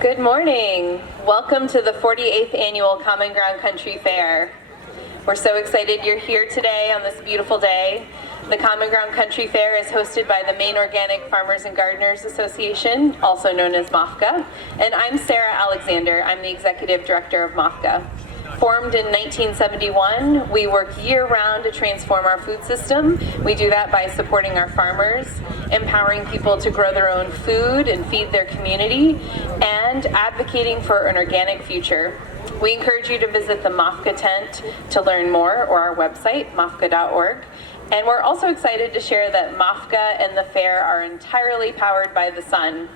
Good morning. Welcome to the 48th Annual Common Ground Country Fair. We're so excited you're here today on this beautiful day. The Common Ground Country Fair is hosted by the Maine Organic Farmers and Gardeners Association, also known as MOFGA, and I'm Sarah Alexander. I'm the Executive Director of MOFGA. Formed in 1971, we work year-round to transform our food system. We do that by supporting our farmers, empowering people to grow their own food and feed their community, and advocating for an organic future. We encourage you to visit the MOFGA tent to learn more, or our website, mofga.org. And we're also excited to share that MOFGA and the fair are entirely powered by the sun.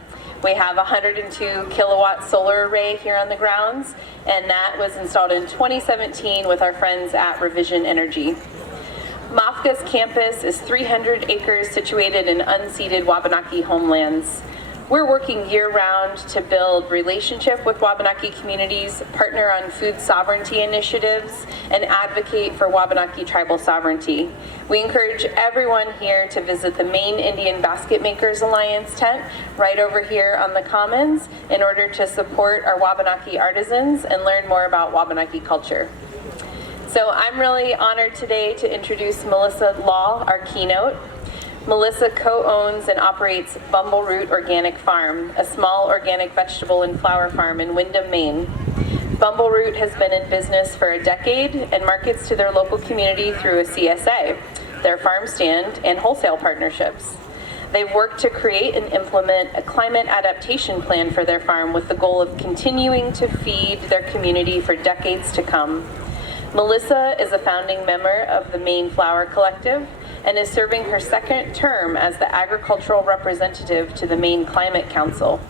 We have a 102 kilowatt solar array here on the grounds, and that was installed in 2017 with our friends at Revision Energy. MOFGA's campus is 300 acres situated in unceded Wabanaki homelands. We're working year-round to build relationship with Wabanaki communities, partner on food sovereignty initiatives, and advocate for Wabanaki tribal sovereignty. We encourage everyone here to visit the Maine Indian Basket Makers Alliance tent right over here on the Commons in order to support our Wabanaki artisans and learn more about Wabanaki culture. So I'm really honored today to introduce Melissa Law, our keynote. Melissa co-owns and operates Bumbleroot Organic Farm, a small organic vegetable and flower farm in Windham, Maine. Bumbleroot has been in business for a decade and markets to their local community through a CSA, their farm stand, and wholesale partnerships. They've worked to create and implement a climate adaptation plan for their farm with the goal of continuing to feed their community for decades to come. Melissa is a founding member of the Maine Flower Collective and is serving her second term as the agricultural representative to the Maine Climate Council.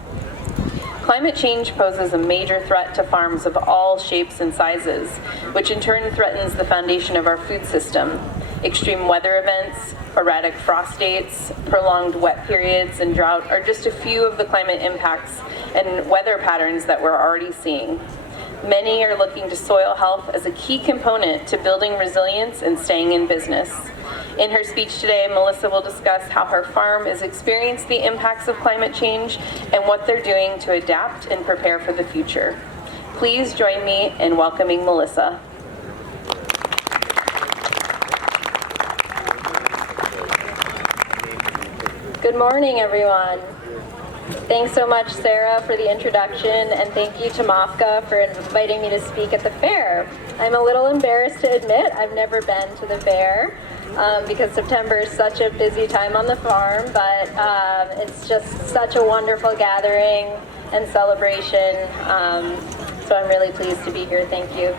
Climate change poses a major threat to farms of all shapes and sizes, which in turn threatens the foundation of our food system. Extreme weather events, erratic frost dates, prolonged wet periods, and drought are just a few of the climate impacts and weather patterns that we're already seeing. Many are looking to soil health as a key component to building resilience and staying in business. In her speech today, Melissa will discuss how her farm has experienced the impacts of climate change and what they're doing to adapt and prepare for the future. Please join me in welcoming Melissa. Good morning, everyone. Thanks so much, Sarah, for the introduction, and thank you to MOFGA for inviting me to speak at the fair. I'm a little embarrassed to admit I've never been to the fair because September is such a busy time on the farm, but it's just such a wonderful gathering and celebration, so I'm really pleased to be here. Thank you.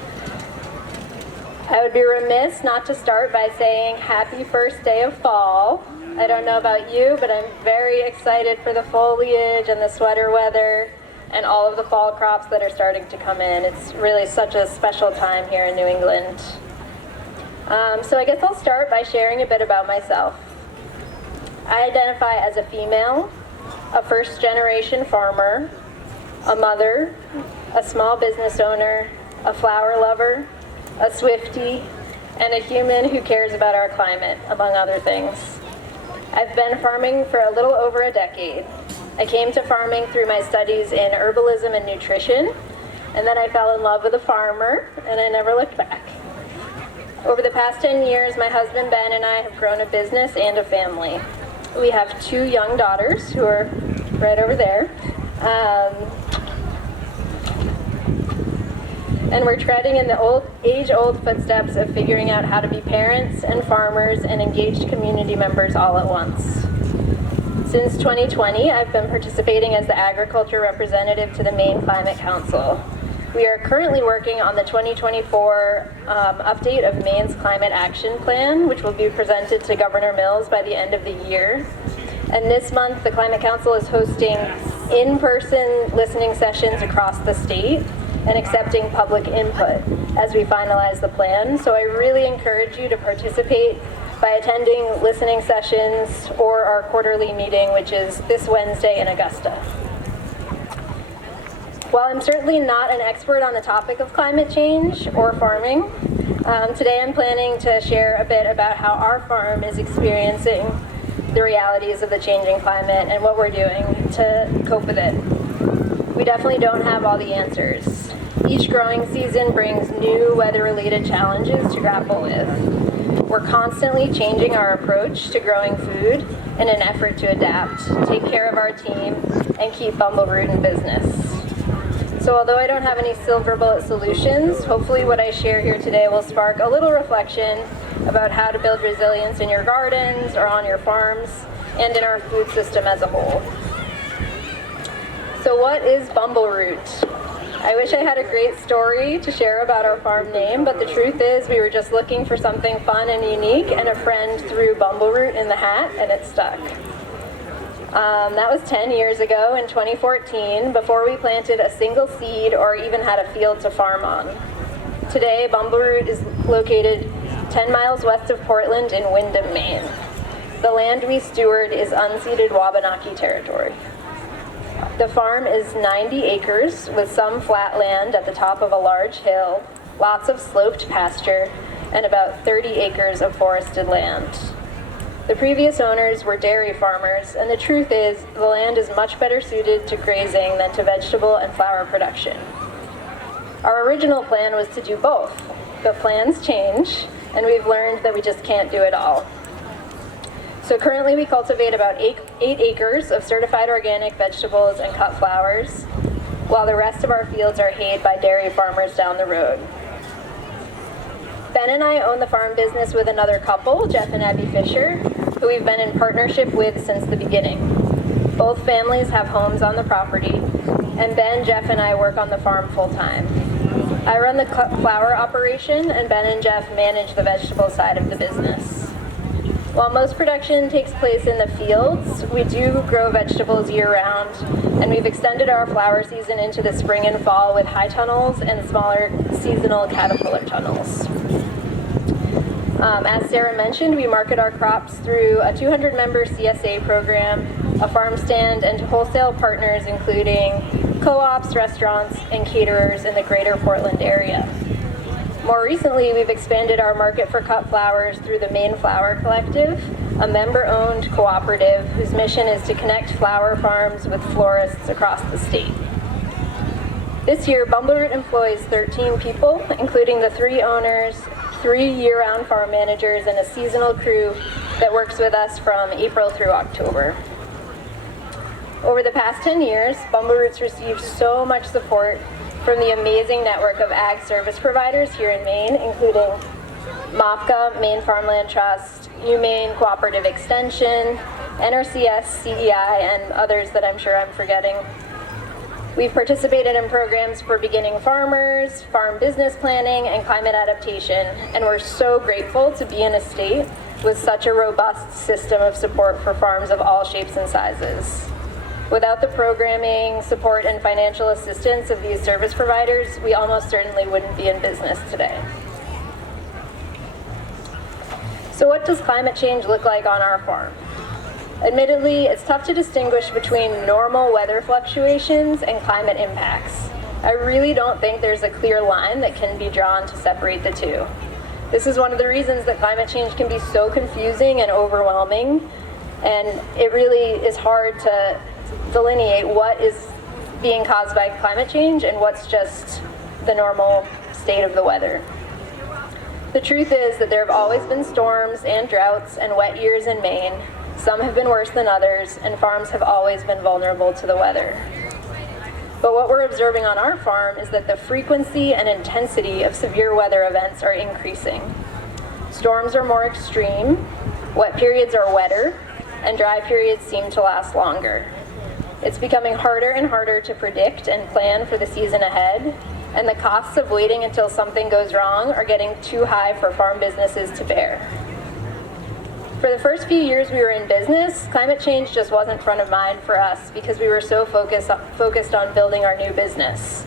I would be remiss not to start by saying happy first day of fall. I don't know about you, but I'm very excited for the foliage and the sweater weather and all of the fall crops that are starting to come in. It's really such a special time here in New England. So I guess I'll start by sharing a bit about myself. I identify as a female, a first-generation farmer, a mother, a small business owner, a flower lover, a Swiftie, and a human who cares about our climate, among other things. I've been farming for a little over a decade. I came to farming through my studies in herbalism and nutrition, and then I fell in love with a farmer, and I never looked back. Over the past 10 years, my husband Ben and I have grown a business and a family. We have 2 young daughters who are right over there. And we're treading in the age-old footsteps of figuring out how to be parents and farmers and engaged community members all at once. Since 2020, I've been participating as the agriculture representative to the Maine Climate Council. We are currently working on the 2024 update of Maine's Climate Action Plan, which will be presented to Governor Mills by the end of the year. And this month, the Climate Council is hosting in-person listening sessions across the state and accepting public input as we finalize the plan. So I really encourage you to participate by attending listening sessions or our quarterly meeting, which is this Wednesday in Augusta. While I'm certainly not an expert on the topic of climate change or farming, today I'm planning to share a bit about how our farm is experiencing the realities of the changing climate and what we're doing to cope with it. we definitely don't have all the answers. Each growing season brings new weather-related challenges to grapple with. We're constantly changing our approach to growing food in an effort to adapt, take care of our team, and keep Bumbleroot in business. So although I don't have any silver bullet solutions, hopefully what I share here today will spark a little reflection about how to build resilience in your gardens or on your farms and in our food system as a whole. So what is Bumbleroot? I wish I had a great story to share about our farm name, but the truth is we were just looking for something fun and unique, and a friend threw Bumbleroot in the hat and it stuck. That was 10 years ago in 2014, before we planted a single seed or even had a field to farm on. Today, Bumbleroot is located 10 miles west of Portland in Windham, Maine. The land we steward is unceded Wabanaki territory. The farm is 90 acres with some flat land at the top of a large hill, lots of sloped pasture, and about 30 acres of forested land. The previous owners were dairy farmers, and the truth is the land is much better suited to grazing than to vegetable and flower production. Our original plan was to do both, but plans change, and we've learned that we just can't do it all. So currently we cultivate about 8 acres of certified organic vegetables and cut flowers, while the rest of our fields are hayed by dairy farmers down the road. Ben and I own the farm business with another couple, Jeff and Abby Fisher, who we've been in partnership with since the beginning. Both families have homes on the property, and Ben, Jeff, and I work on the farm full-time. I run the cut flower operation, and Ben and Jeff manage the vegetable side of the business. While most production takes place in the fields, we do grow vegetables year-round, and we've extended our flower season into the spring and fall with high tunnels and smaller seasonal caterpillar tunnels. As Sarah mentioned, we market our crops through a 200-member CSA program, a farm stand, and wholesale partners including co-ops, restaurants, and caterers in the greater Portland area. More recently, we've expanded our market for cut flowers through the Maine Flower Collective, a member-owned cooperative whose mission is to connect flower farms with florists across the state. This year, Bumbleroot employs 13 people, including the 3 owners, 3 year-round farm managers, and a seasonal crew that works with us from April through October. Over the past 10 years, Bumbleroot's received so much support from the amazing network of ag service providers here in Maine, including MOPCA, Maine Farmland Trust, UMaine Cooperative Extension, NRCS, CEI, and others that I'm sure I'm forgetting. We've participated in programs for beginning farmers, farm business planning, and climate adaptation, and we're so grateful to be in a state with such a robust system of support for farms of all shapes and sizes. Without the programming, support, and financial assistance of these service providers, we almost certainly wouldn't be in business today. So what does climate change look like on our farm? Admittedly, it's tough to distinguish between normal weather fluctuations and climate impacts. I really don't think there's a clear line that can be drawn to separate the two. This is one of the reasons that climate change can be so confusing and overwhelming, and it really is hard to delineate what is being caused by climate change and what's just the normal state of the weather. The truth is that there have always been storms and droughts and wet years in Maine. Some have been worse than others, and farms have always been vulnerable to the weather. But what we're observing on our farm is that the frequency and intensity of severe weather events are increasing. Storms are more extreme, wet periods are wetter, and dry periods seem to last longer. It's becoming harder and harder to predict and plan for the season ahead, and the costs of waiting until something goes wrong are getting too high for farm businesses to bear. For the first few years we were in business, climate change just wasn't front of mind for us because we were so focused on building our new business.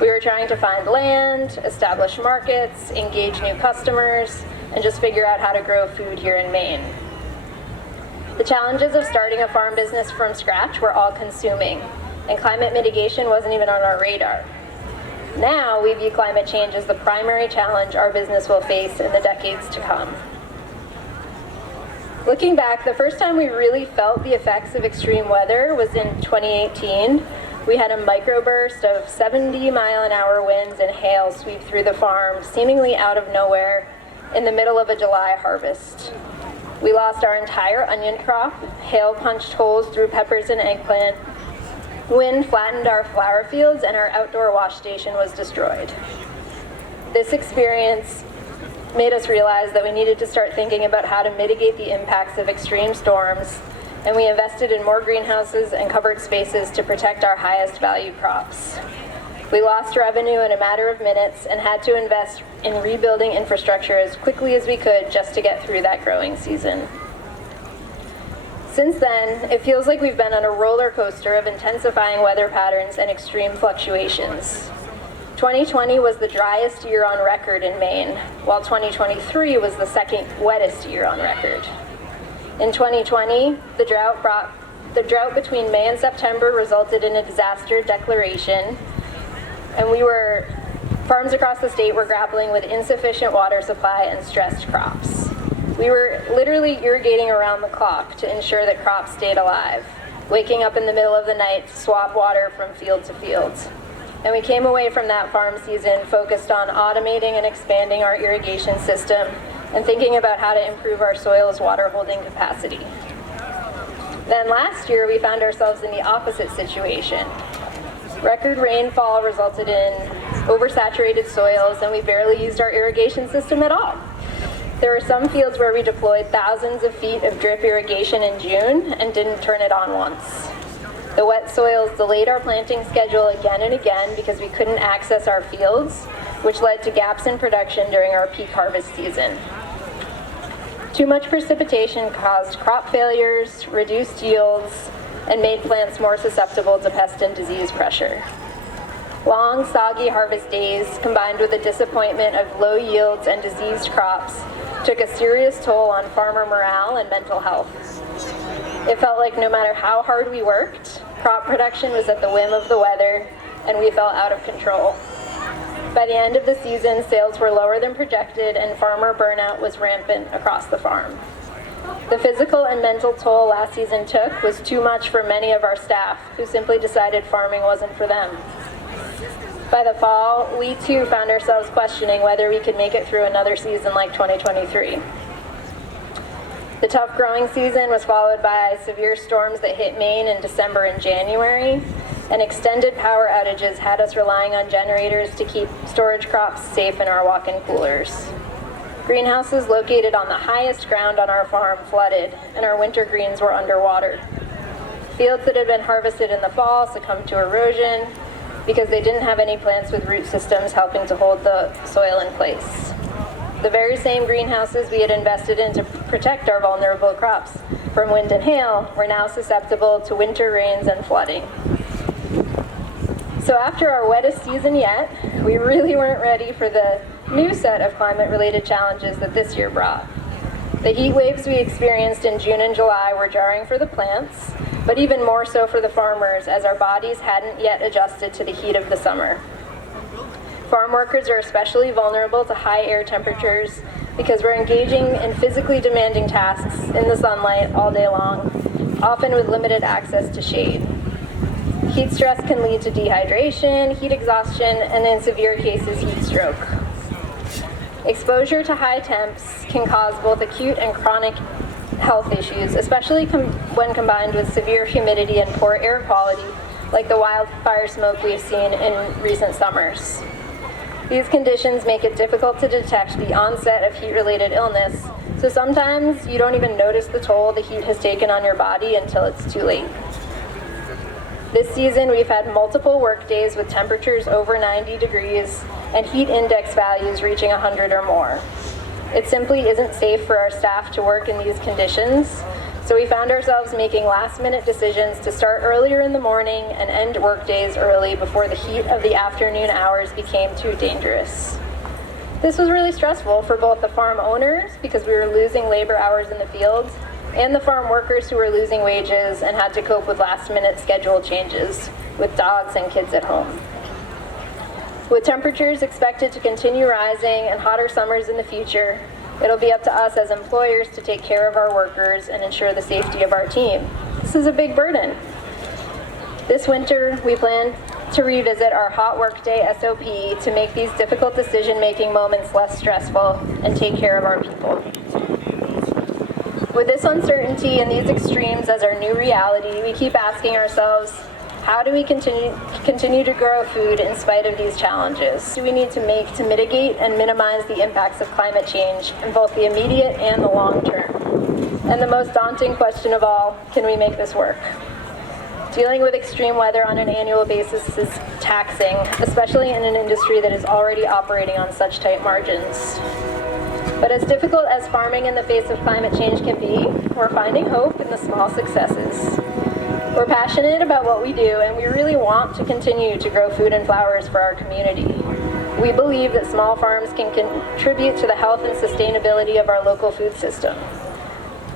We were trying to find land, establish markets, engage new customers, and just figure out how to grow food here in Maine. The challenges of starting a farm business from scratch were all-consuming, and climate mitigation wasn't even on our radar. Now we view climate change as the primary challenge our business will face in the decades to come. Looking back, the first time we really felt the effects of extreme weather was in 2018, we had a microburst of 70-mile-an-hour winds and hail sweep through the farm, seemingly out of nowhere, in the middle of a July harvest. We lost our entire onion crop, hail punched holes through peppers and eggplant, wind flattened our flower fields, and our outdoor wash station was destroyed. This experience made us realize that we needed to start thinking about how to mitigate the impacts of extreme storms, and we invested in more greenhouses and covered spaces to protect our highest value crops. We lost revenue in a matter of minutes and had to invest in rebuilding infrastructure as quickly as we could just to get through that growing season. Since then, it feels like we've been on a roller coaster of intensifying weather patterns and extreme fluctuations. 2020 was the driest year on record in Maine, while 2023 was the second wettest year on record. In 2020, the drought between May and September resulted in a disaster declaration, and farms across the state were grappling with insufficient water supply and stressed crops. We were literally irrigating around the clock to ensure that crops stayed alive, waking up in the middle of the night to swap water from field to field. And we came away from that farm season focused on automating and expanding our irrigation system and thinking about how to improve our soil's water holding capacity. Then last year, we found ourselves in the opposite situation. Record rainfall resulted in oversaturated soils, and we barely used our irrigation system at all. There were some fields where we deployed thousands of feet of drip irrigation in June and didn't turn it on once. The wet soils delayed our planting schedule again and again because we couldn't access our fields, which led to gaps in production during our peak harvest season. Too much precipitation caused crop failures, reduced yields, and made plants more susceptible to pest and disease pressure. Long, soggy harvest days, combined with the disappointment of low yields and diseased crops, took a serious toll on farmer morale and mental health. It felt like no matter how hard we worked, crop production was at the whim of the weather, and we felt out of control. By the end of the season, sales were lower than projected, and farmer burnout was rampant across the farm. The physical and mental toll last season took was too much for many of our staff, who simply decided farming wasn't for them. By the fall, we too found ourselves questioning whether we could make it through another season like 2023. The tough growing season was followed by severe storms that hit Maine in December and January, and extended power outages had us relying on generators to keep storage crops safe in our walk-in coolers. Greenhouses located on the highest ground on our farm flooded, and our winter greens were underwater. Fields that had been harvested in the fall succumbed to erosion because they didn't have any plants with root systems helping to hold the soil in place. The very same greenhouses we had invested in to protect our vulnerable crops from wind and hail were now susceptible to winter rains and flooding. So after our wettest season yet, we really weren't ready for the new set of climate-related challenges that this year brought. The heat waves we experienced in June and July were jarring for the plants, but even more so for the farmers, as our bodies hadn't yet adjusted to the heat of the summer. Farm workers are especially vulnerable to high air temperatures because we're engaging in physically demanding tasks in the sunlight all day long, often with limited access to shade. Heat stress can lead to dehydration, heat exhaustion, and in severe cases, heat stroke. Exposure to high temps can cause both acute and chronic health issues, especially when combined with severe humidity and poor air quality, like the wildfire smoke we've seen in recent summers. These conditions make it difficult to detect the onset of heat-related illness, so sometimes you don't even notice the toll the heat has taken on your body until it's too late. This season, we've had multiple work days with temperatures over 90 degrees and heat index values reaching 100 or more. It simply isn't safe for our staff to work in these conditions, so we found ourselves making last-minute decisions to start earlier in the morning and end work days early before the heat of the afternoon hours became too dangerous. This was really stressful for both the farm owners, because we were losing labor hours in the fields, and the farm workers who were losing wages and had to cope with last-minute schedule changes with dogs and kids at home. With temperatures expected to continue rising and hotter summers in the future, it'll be up to us as employers to take care of our workers and ensure the safety of our team. This is a big burden. This winter, we plan to revisit our hot workday SOP to make these difficult decision-making moments less stressful and take care of our people. With this uncertainty and these extremes as our new reality, we keep asking ourselves, how do we continue to grow food in spite of these challenges? What do we need to make to mitigate and minimize the impacts of climate change in both the immediate and the long term? And the most daunting question of all, can we make this work? Dealing with extreme weather on an annual basis is taxing, especially in an industry that is already operating on such tight margins. But as difficult as farming in the face of climate change can be, we're finding hope in the small successes. We're passionate about what we do, and we really want to continue to grow food and flowers for our community. We believe that small farms can contribute to the health and sustainability of our local food system.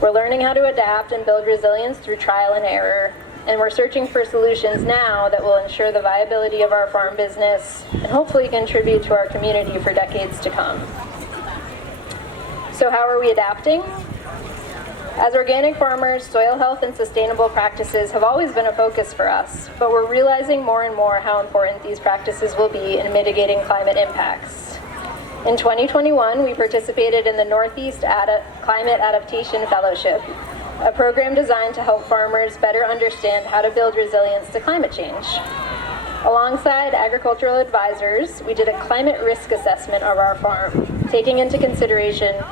We're learning how to adapt and build resilience through trial and error, and we're searching for solutions now that will ensure the viability of our farm business and hopefully contribute to our community for decades to come. So how are we adapting? As organic farmers, soil health and sustainable practices have always been a focus for us, but we're realizing more and more how important these practices will be in mitigating climate impacts. In 2021, we participated in the Northeast Climate Adaptation Fellowship, a program designed to help farmers better understand how to build resilience to climate change. Alongside agricultural advisors, we did a climate risk assessment of our farm, taking into consideration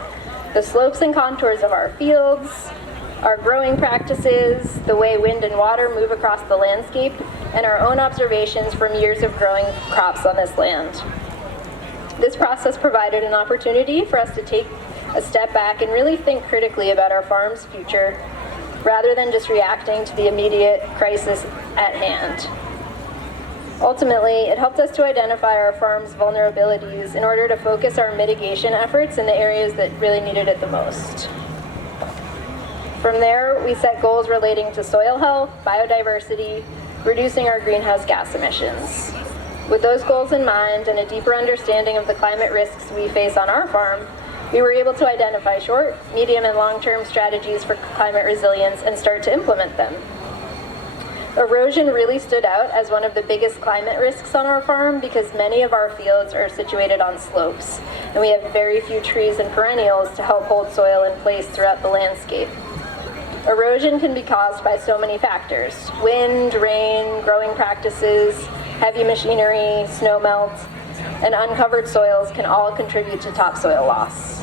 the slopes and contours of our fields, our growing practices, the way wind and water move across the landscape, and our own observations from years of growing crops on this land. This process provided an opportunity for us to take a step back and really think critically about our farm's future, rather than just reacting to the immediate crisis at hand. Ultimately, it helped us to identify our farm's vulnerabilities in order to focus our mitigation efforts in the areas that really needed it the most. From there, we set goals relating to soil health, biodiversity, reducing our greenhouse gas emissions. With those goals in mind and a deeper understanding of the climate risks we face on our farm, we were able to identify short, medium, and long-term strategies for climate resilience and start to implement them. Erosion really stood out as one of the biggest climate risks on our farm because many of our fields are situated on slopes, and we have very few trees and perennials to help hold soil in place throughout the landscape. Erosion can be caused by so many factors: wind, rain, growing practices, heavy machinery, snow melt, and uncovered soils can all contribute to topsoil loss.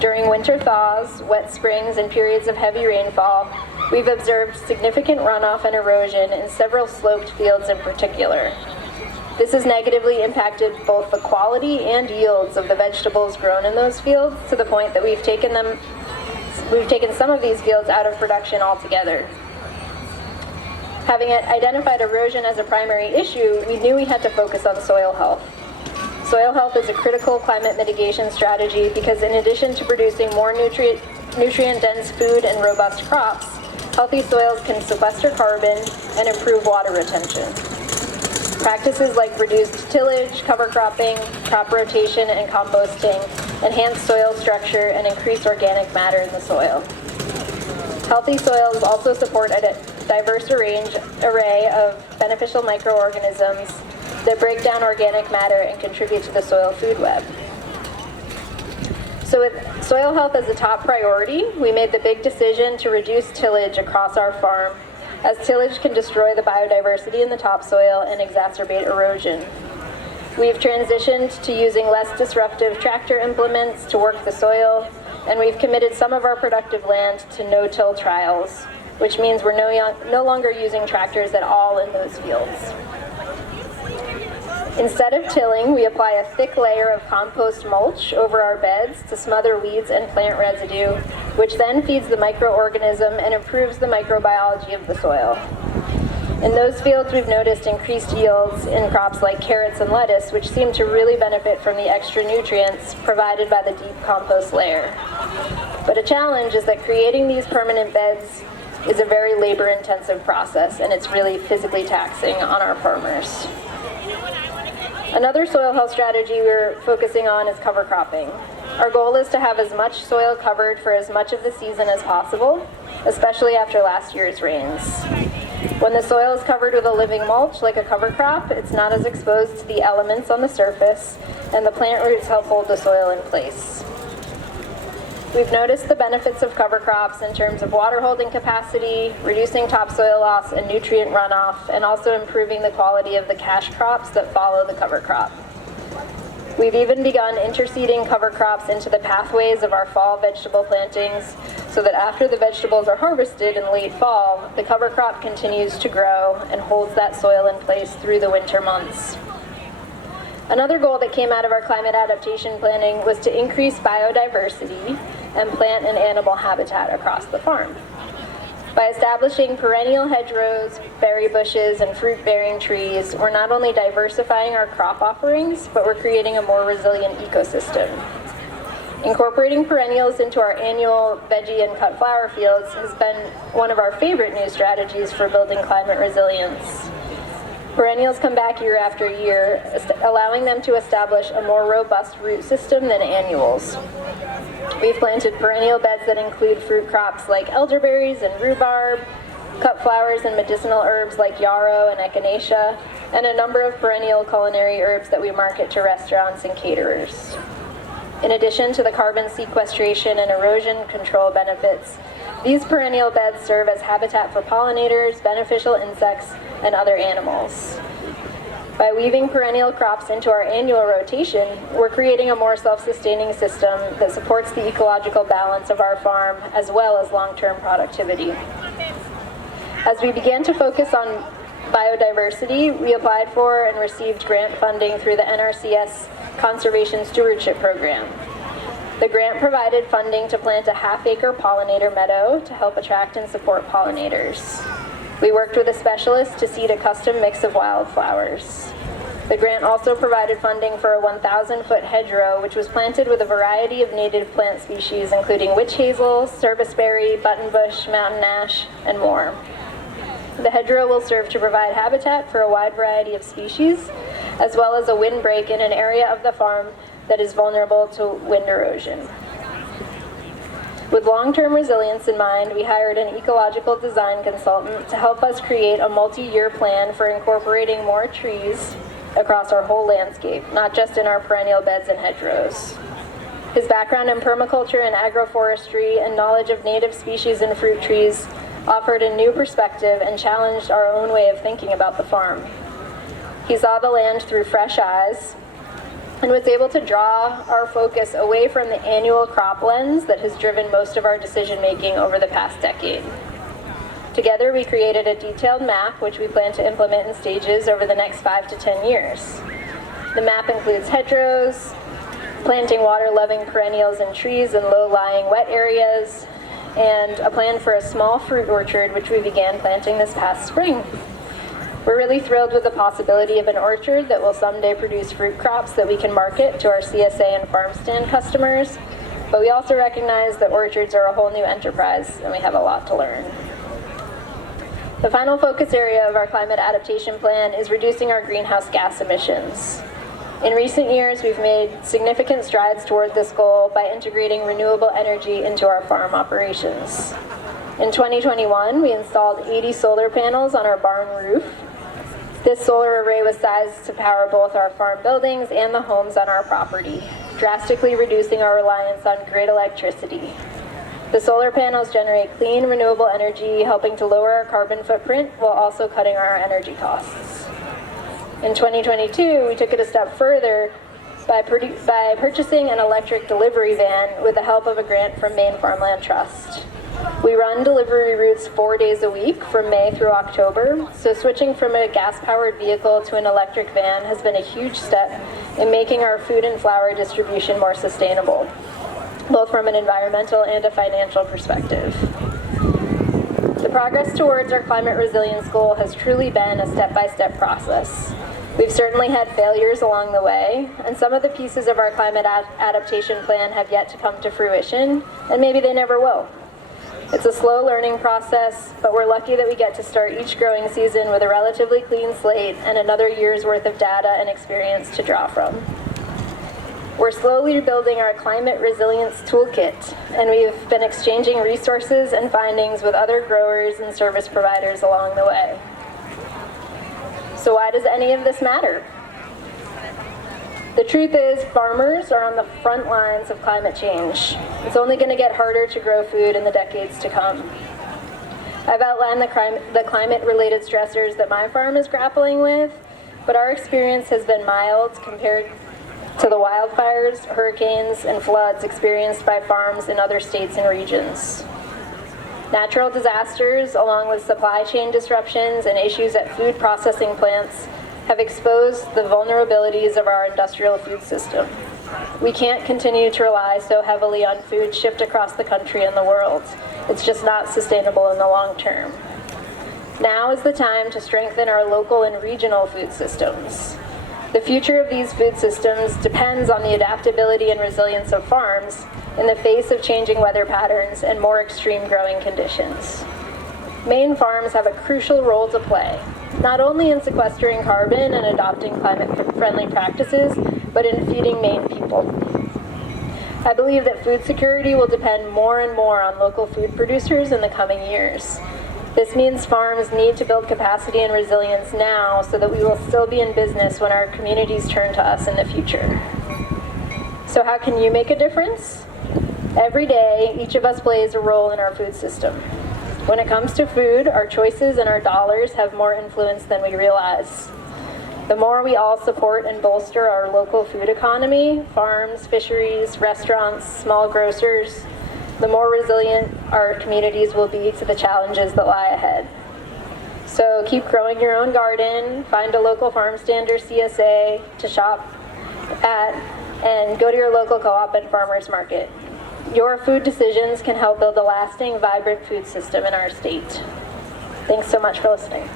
During winter thaws, wet springs, and periods of heavy rainfall, we've observed significant runoff and erosion in several sloped fields in particular. This has negatively impacted both the quality and yields of the vegetables grown in those fields to the point that we've taken some of these fields out of production altogether. Having identified erosion as a primary issue, we knew we had to focus on soil health. Soil health is a critical climate mitigation strategy because in addition to producing more nutrient-dense food and robust crops, healthy soils can sequester carbon and improve water retention. Practices like reduced tillage, cover cropping, crop rotation, and composting enhance soil structure and increase organic matter in the soil. Healthy soils also support a diverse array of beneficial microorganisms that break down organic matter and contribute to the soil food web. So with soil health as a top priority, we made the big decision to reduce tillage across our farm, as tillage can destroy the biodiversity in the topsoil and exacerbate erosion. We've transitioned to using less disruptive tractor implements to work the soil, and we've committed some of our productive land to no-till trials, which means we're no longer using tractors at all in those fields. Instead of tilling, we apply a thick layer of compost mulch over our beds to smother weeds and plant residue, which then feeds the microorganism and improves the microbiology of the soil. In those fields, we've noticed increased yields in crops like carrots and lettuce, which seem to really benefit from the extra nutrients provided by the deep compost layer. But a challenge is that creating these permanent beds is a very labor-intensive process, and it's really physically taxing on our farmers. Another soil health strategy we're focusing on is cover cropping. Our goal is to have as much soil covered for as much of the season as possible, especially after last year's rains. When the soil is covered with a living mulch, like a cover crop, it's not as exposed to the elements on the surface, and the plant roots help hold the soil in place. We've noticed the benefits of cover crops in terms of water holding capacity, reducing topsoil loss and nutrient runoff, and also improving the quality of the cash crops that follow the cover crop. We've even begun interseeding cover crops into the pathways of our fall vegetable plantings so that after the vegetables are harvested in late fall, the cover crop continues to grow and holds that soil in place through the winter months. Another goal that came out of our climate adaptation planning was to increase biodiversity and plant and animal habitat across the farm. By establishing perennial hedgerows, berry bushes, and fruit-bearing trees, we're not only diversifying our crop offerings, but we're creating a more resilient ecosystem. Incorporating perennials into our annual veggie and cut flower fields has been one of our favorite new strategies for building climate resilience. Perennials come back year after year, allowing them to establish a more robust root system than annuals. We've planted perennial beds that include fruit crops like elderberries and rhubarb, cut flowers and medicinal herbs like yarrow and echinacea, and a number of perennial culinary herbs that we market to restaurants and caterers. In addition to the carbon sequestration and erosion control benefits, these perennial beds serve as habitat for pollinators, beneficial insects, and other animals. By weaving perennial crops into our annual rotation, we're creating a more self-sustaining system that supports the ecological balance of our farm as well as long-term productivity. As we began to focus on biodiversity, we applied for and received grant funding through the NRCS Conservation Stewardship Program. The grant provided funding to plant a half-acre pollinator meadow to help attract and support pollinators. We worked with a specialist to seed a custom mix of wildflowers. The grant also provided funding for a 1,000-foot hedgerow, which was planted with a variety of native plant species, including witch hazel, serviceberry, buttonbush, mountain ash, and more. The hedgerow will serve to provide habitat for a wide variety of species, as well as a windbreak in an area of the farm that is vulnerable to wind erosion. With long-term resilience in mind, we hired an ecological design consultant to help us create a multi-year plan for incorporating more trees across our whole landscape, not just in our perennial beds and hedgerows. His background in permaculture and agroforestry and knowledge of native species and fruit trees offered a new perspective and challenged our own way of thinking about the farm. He saw the land through fresh eyes and was able to draw our focus away from the annual crop lens that has driven most of our decision-making over the past decade. Together, we created a detailed map, which we plan to implement in stages over the next 5 to 10 years. The map includes hedgerows, planting water-loving perennials and trees in low-lying wet areas, and a plan for a small fruit orchard, which we began planting this past spring. We're really thrilled with the possibility of an orchard that will someday produce fruit crops that we can market to our CSA and farmstand customers, but we also recognize that orchards are a whole new enterprise and we have a lot to learn. The final focus area of our climate adaptation plan is reducing our greenhouse gas emissions. In recent years, we've made significant strides toward this goal by integrating renewable energy into our farm operations. In 2021, we installed 80 solar panels on our barn roof. This solar array was sized to power both our farm buildings and the homes on our property, drastically reducing our reliance on grid electricity. The solar panels generate clean, renewable energy, helping to lower our carbon footprint while also cutting our energy costs. In 2022, we took it a step further by purchasing an electric delivery van with the help of a grant from Maine Farmland Trust. We run delivery routes 4 days a week from May through October, so switching from a gas-powered vehicle to an electric van has been a huge step in making our food and flower distribution more sustainable, both from an environmental and a financial perspective. The progress towards our climate resilience goal has truly been a step-by-step process. We've certainly had failures along the way, and some of the pieces of our climate adaptation plan have yet to come to fruition, and maybe they never will. It's a slow learning process, but we're lucky that we get to start each growing season with a relatively clean slate and another year's worth of data and experience to draw from. We're slowly building our climate resilience toolkit, and we've been exchanging resources and findings with other growers and service providers along the way. So why does any of this matter? The truth is, farmers are on the front lines of climate change. It's only going to get harder to grow food in the decades to come. I've outlined the climate-related stressors that my farm is grappling with, but our experience has been mild compared to the wildfires, hurricanes, and floods experienced by farms in other states and regions. Natural disasters, along with supply chain disruptions and issues at food processing plants, have exposed the vulnerabilities of our industrial food system. We can't continue to rely so heavily on food shipped across the country and the world. It's just not sustainable in the long term. Now is the time to strengthen our local and regional food systems. The future of these food systems depends on the adaptability and resilience of farms in the face of changing weather patterns and more extreme growing conditions. Maine farms have a crucial role to play, not only in sequestering carbon and adopting climate-friendly practices, but in feeding Maine people. I believe that food security will depend more and more on local food producers in the coming years. This means farms need to build capacity and resilience now so that we will still be in business when our communities turn to us in the future. So how can you make a difference? Every day, each of us plays a role in our food system. When it comes to food, our choices and our dollars have more influence than we realize. The more we all support and bolster our local food economy, farms, fisheries, restaurants, small grocers, the more resilient our communities will be to the challenges that lie ahead. So keep growing your own garden, find a local farm stand or CSA to shop at, and go to your local co-op and farmers market. Your food decisions can help build a lasting, vibrant food system in our state. Thanks so much for listening.